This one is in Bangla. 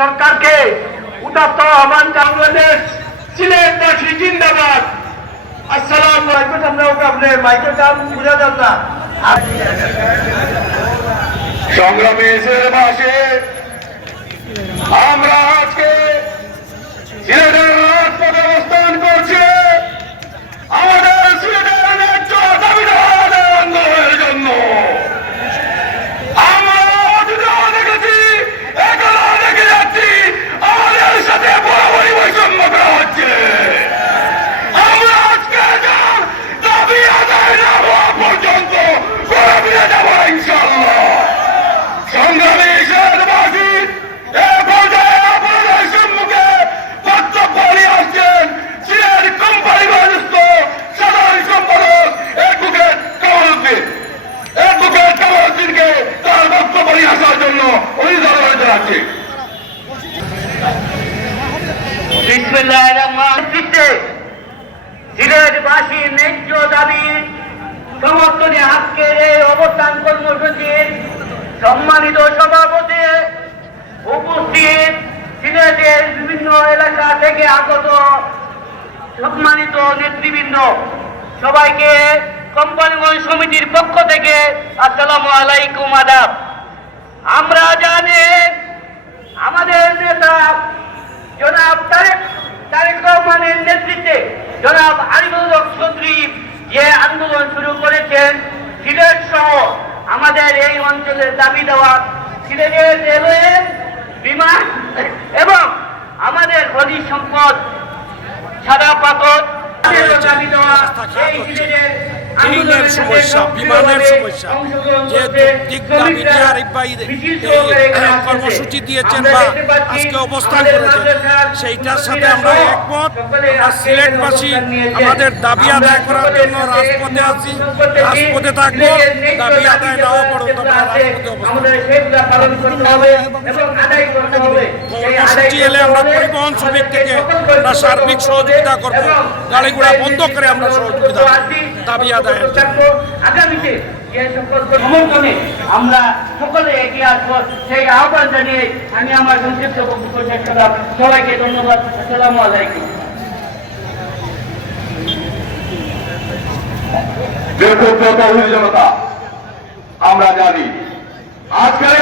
সরকারকে উদাত্ত আহ্বান বাংলাদেশ সিলেটবাসী জিন্দাবাদ। আসসালামু আলাইকুম। আমরা ওকে আপনার মাইকের দাম বুঝা যান না। সংগ্রামী সিলেটবাসী, আমরা আজকে সিলেটের রাজপথে অবস্থান করছি আমাদের সিলেটের ন্যায্য দাবি আন্দোলনের জন্য। আমরা অতীতেও দেখেছি, এখনো দেখে যাচ্ছি আমাদের সাথে বরাবরই বৈষম্য করা হচ্ছে। আমরা আজকে যার দাবি আদায় না হওয়া পর্যন্ত করে ফিরে যাব ইনশাআল্লাহ। সংগ্রামী সিলেটবাসী, এ পর্যায়ে আপনাদের সম্মুখে বক্তব্য নিয়ে আসছেন সিলেট কোম্পানি বাণিজ্য সাধারণ সম্পাদক অ্যাডভোকেট কামালউদ্দিনকে তার বক্তব্য নিয়ে আসার জন্য অনুরোধ জানাচ্ছি। সিলেটবাসীর ন্যায্য দাবি সমর্থনে আজকের এই অবস্থান কর্মসূচির সম্মানিত সভাপতি, উপস্থিত সিলেটের বিভিন্ন এলাকা থেকে আগত সম্মানিত নেতৃবৃন্দ, সবাইকে কোম্পানিগঞ্জ সমিতির পক্ষ থেকে আসসালামু আলাইকুম, আদাব। আমরা জানি আমাদের নেতা জনাব তারেক রহমানের নেতৃত্বে জনাব আরিফুল হক চৌধুরী যে আন্দোলন শুরু করেছেন সিলেট সহ আমাদের এই অঞ্চলের দাবি দেওয়া, সিলেটের রেলওয়ে, বিমান এবং আমাদের খনিজ সম্পদ, সাদা পাথর দাবি দেওয়া, এই সিলেটের ট্রেনের সমস্যা, বিমানের সমস্যা, যে যৌক্তিক দাবি নিয়ে আরিফ ভাই এই কর্মসূচি দিয়েছেন বা আজকে অবস্থান করেছেন, সেইটার সাথে আমরা একমত। আমরা সিলেটবাসী আমাদের দাবি আদায় করার জন্য রাজপথে আছি, রাজপথে থাকবো। দাবি আদায় না হওয়া পর্যন্ত আমরা রাজপথে কর্মসূচি এলে আমরা পরিবহন শ্রমিক থেকে আমরা সার্বিক সহযোগিতা করবো। গাড়ি ঘোড়া বন্ধ করে আমরা সহযোগিতা দাবি আদায়ের আগামীতে যে সকল সমর্থনে আমরা সকলে এগিয়ে আসবো, সেই আহ্বান জানিয়ে আমি আমার সংক্ষিপ্ত বক্তব্য শেষ করলাম। সবাইকে ধন্যবাদ। আসসালামু আলাইকুম। আমরা জানি আজকের